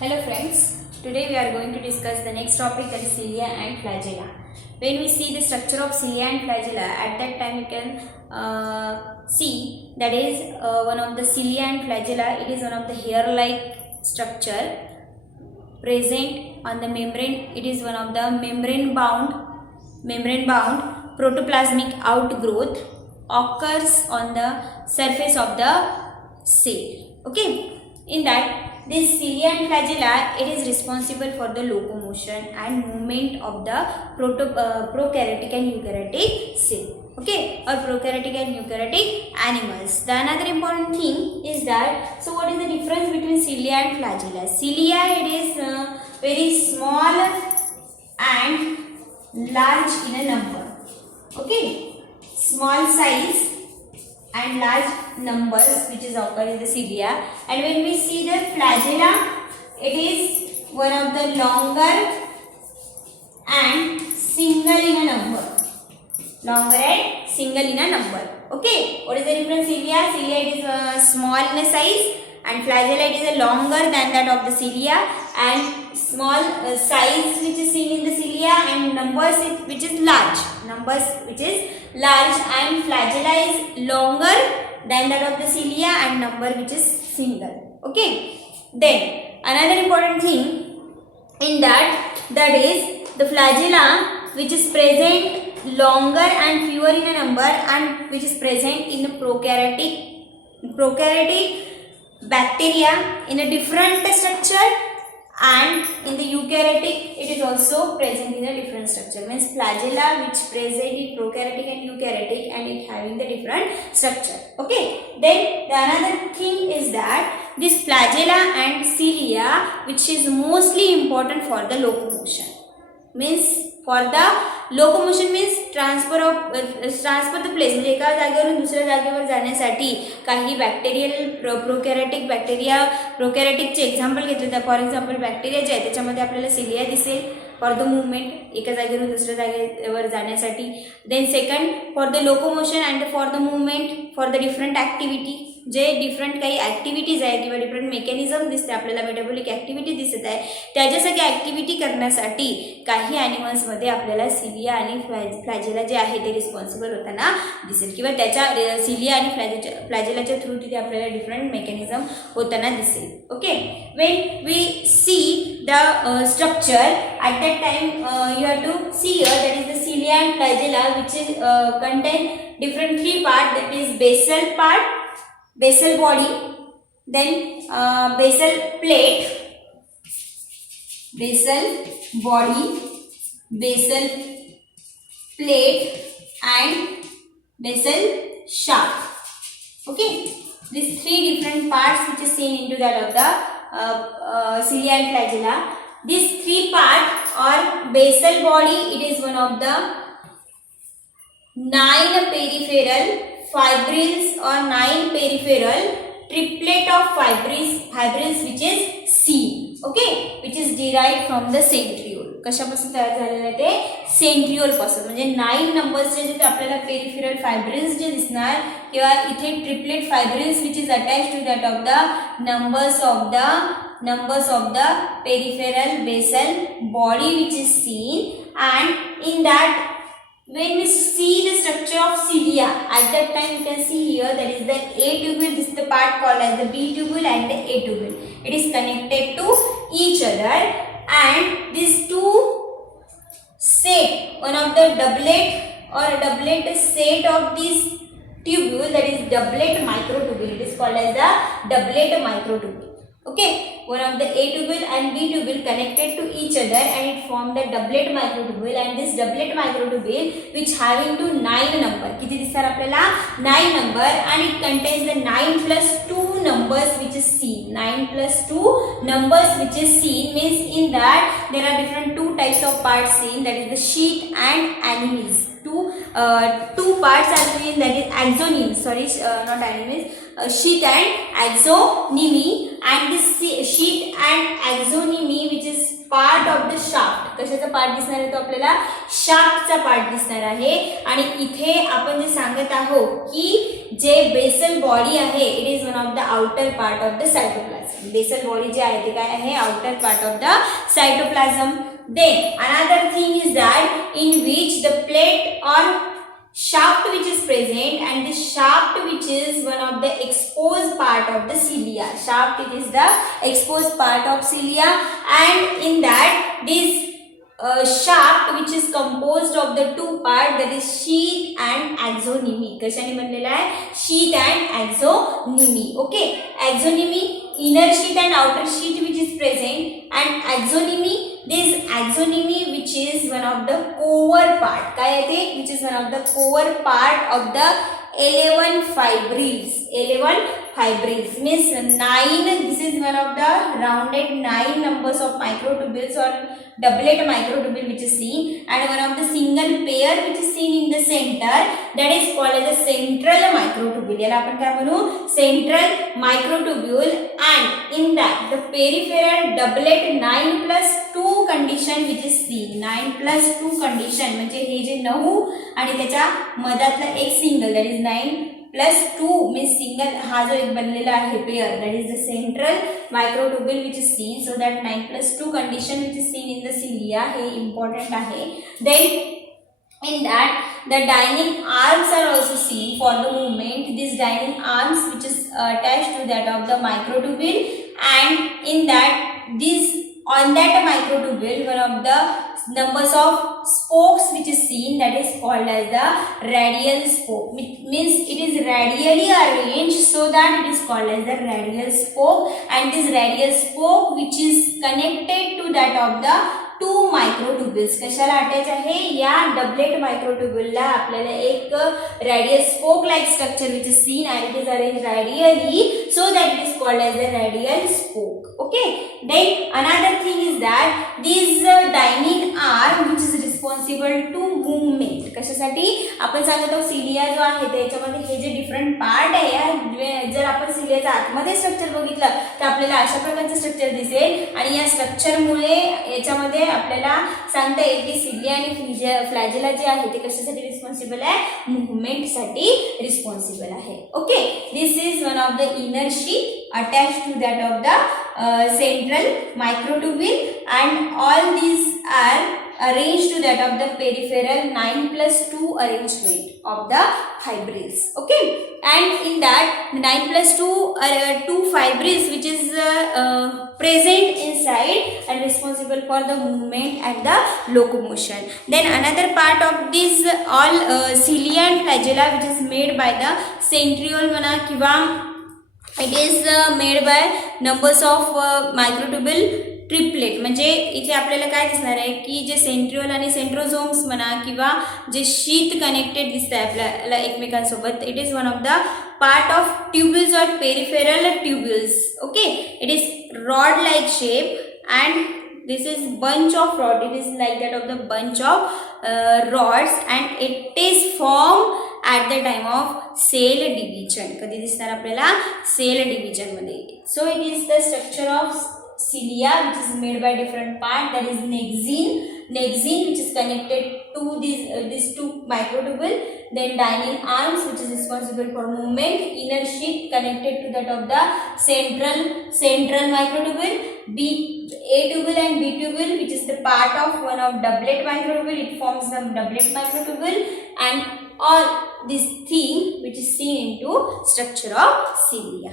Hello friends, today we are going to discuss the next topic, that is cilia and flagella. When we see the structure of cilia and flagella, at that time you can see that is one of the cilia and flagella, it is one of the hair-like structure present on the membrane. It is one of the membrane-bound protoplasmic outgrowth occurs on the surface of the cell. Okay, in that this cilia and flagella, it is responsible for the locomotion and movement of the prokaryotic and eukaryotic cell. Okay, or prokaryotic and eukaryotic animals. The another important thing is that, so what is the difference between cilia and flagella? Cilia, it is very small and large in a number. Okay, small size and large numbers which is occur in the cilia, and when we see the flagella, it is one of the longer and single in a number. Okay, what is the difference? Cilia it is small in a size, and flagella it is a longer than that of the cilia, and small size which is seen in the cilia, and numbers which is large, and flagella is longer than that of the cilia and number which is single. Okay, then another important thing in that is the flagella which is present longer and fewer in a number, and which is present in the prokaryotic bacteria in a different structure, and in the eukaryotic it is also present in a different structure. Means flagella which present in prokaryotic and eukaryotic, and it having the different structure. Okay, then the another thing is that this flagella and cilia which is mostly important for the locomotion. Means for the locomotion means transfer the place, म्हणजे एका जागेवरून दुसऱ्या जागेवर जाण्यासाठी काही bacterial प्रोकॅरियोटिकचे example घेतले तर for example bacteria जे आहे त्याच्यामध्ये आपल्याला सिलिया दिसेल फॉर द मुवमेंट, एका जागेवरून दुसऱ्या जागेवर जाण्यासाठी. Then second for the locomotion and for the movement for the different activity, जे डिफरंट काही ॲक्टिव्हिटीज आहे किंवा डिफरंट मेकॅनिझम दिसते आपल्याला, मेटाबॉलिक ॲक्टिव्हिटी दिसत आहे, त्याच्या सगळ्या ॲक्टिव्हिटी करण्यासाठी काही ॲनिमल्समध्ये आपल्याला सिलिया आणि फ्लॅजेला जे आहे ते रिस्पॉन्सिबल होताना दिसेल, किंवा त्याच्या सिलिया आणि फ्लॅजेलाच्या थ्रू तिथे आपल्याला डिफरंट मेकॅनिझम होताना दिसेल. Okay, when we see the structure at that time you have to see here, that is the cilia and flagella which is contain different three parts, that is basal part, basal body, then basal plate, basal body, basal plate and basal shaft. Okay, these three different parts which is seen into that of the cilia and flagella. These three parts or basal body, it is one of the 9 peripheral fibrils or 9 peripheral triplet of fibrils which is seen. Okay, which is derived from the centriole. कशापासून तयार झालेलं आहे ते? Centriole पासून. म्हणजे 9 नंबर्सचे जे आपल्याला peripheral फायब्रिल्स जे दिसणार, किंवा इथे triplet fibrils which is attach to that of the numbers of the peripheral basal body which is seen, and in that when we see the structure of cilia, at that time you can see here, that is the A tubule, this is the part called as the B tubule and the A tubule. It is connected to each other, and these two set, one of the doublet set of this tubule, that is doublet microtubule. It is called as the doublet microtubule. Okay, one of the A tubule and B tubule connected to each other, and it formed the doublet microtubule, and this doublet microtubule which having to 9 number, किती दिसणार आपल्याला? 9 number, and it contains the 9 plus 2 numbers which is seen. 9 plus 2 numbers which is seen means in that there are different two types of parts seen, that is the sheath and animes. Two parts are seen, that is axonemes, not animes, sheath and axoneme, and this sheath and axoneme which is part of the shaft. कशाचा part दिसणार आहे तो आपल्याला शाफ्टचा part दिसणार आहे. आणि इथे आपण जे सांगत आहोत की जे बेसल बॉडी आहे it is one of the outer part of the cytoplasm. Basal body जे आहे ते काय आहे outer part of the cytoplasm. Then another thing is that in which the plate or shaft which is present, and the shaft which is one of the exposed part of the cilia. Shaft it is the exposed part of cilia, and in that this shaft which is composed of the two part, that is sheath and axoneme. कशाने बनलेला आहे sheath and axoneme. Okay, axoneme, inner sheath and outer sheath which is present, and axoneme, this axoneme which is one of the core part. काय आहे ते which is one of the core part of the 11 fibrils. 11 fibrils means 9. This is one of the rounded 9 numbers of microtubules or doublet microtubule which is seen, and one of the single pair which is seen in the center, that is called as the central microtubule. याला आपण काय म्हणू central microtubule. And in that the peripheral doublet 9+2 condition which is seen. 9+2 condition म्हणजे हे जे 9 आणि त्याच्या मधातला एक single, that is 9+2 means single. हा जो एक बनलेला आहे pair, that is the central microtubule which is seen. So that 9+2 condition which is seen in the cilia हे important आहे. Then in that the dining arms are also seen for the movement. These dining arms which is attached to that of the microtubule, and in that this on that microtubule one of the numbers of spokes which is seen, that is called as the radial spoke. Means it is radially arranged, so that it is called as the radial spoke. And this radial spoke which is connected to that of the 2 microtubules. कशाला attach आहे या doublet मायक्रोट्युब्युलला आपल्याला एक radial spoke like structure which is seen, and it is arranged radially, so that it is called as the radial spoke. Okay, then another thing is that this dining arm which is responsible to movement. कशासाठी आपण सांगत आहोत cilia जो आहे त्याच्यामध्ये हे जे different part आहे, जर आपण सिलियाचा आतमध्ये स्ट्रक्चर बघितलं तर आपल्याला अशा प्रकारचं स्ट्रक्चर दिसेल. आणि या स्ट्रक्चरमुळे याच्यामध्ये आपल्याला सांगता येईल की सिलिया आणि फ्लॅजेला जे आहे ते कशासाठी रिस्पॉन्सिबल आहे मुवमेंटसाठी रिस्पॉन्सिबल आहे. Okay, this is one of the inner sheath attached to that of the central microtubule, and all these are arranged to that of the peripheral 9+2 arrangement of the fibrils. Okay, and in that 9+2 2 fibrils which is present inside and responsible for the movement and the locomotion. Then another part of this all cilia and flagella which is made by the centriole म्हणा किंवा it is made by numbers of microtubule triplet. म्हणजे इथे आपल्याला काय दिसणार आहे की जे centriole आणि सेंट्रोझोम्स म्हणा किंवा जे शीथ कनेक्टेड दिसत आहे आपल्याला एकमेकांसोबत, it is one of the part of tubules और peripheral tubules. Okay, it is rod like shape and this is bunch of rod. It is like that of the bunch of rods, and it is formed at the time of cell division. कधी दिसणार आपल्याला cell division मध्ये. So it is the structure of cilia which is made by different part, that is nexine which is connected to these 2 microtubule. Then dining arms which is responsible for movement, inner sheath connected to that of the central microtubule, A tubule and B tubule which is the part of one of doublet microtubule, it forms the doublet microtubule, and all this thing which is seen into structure of cilia.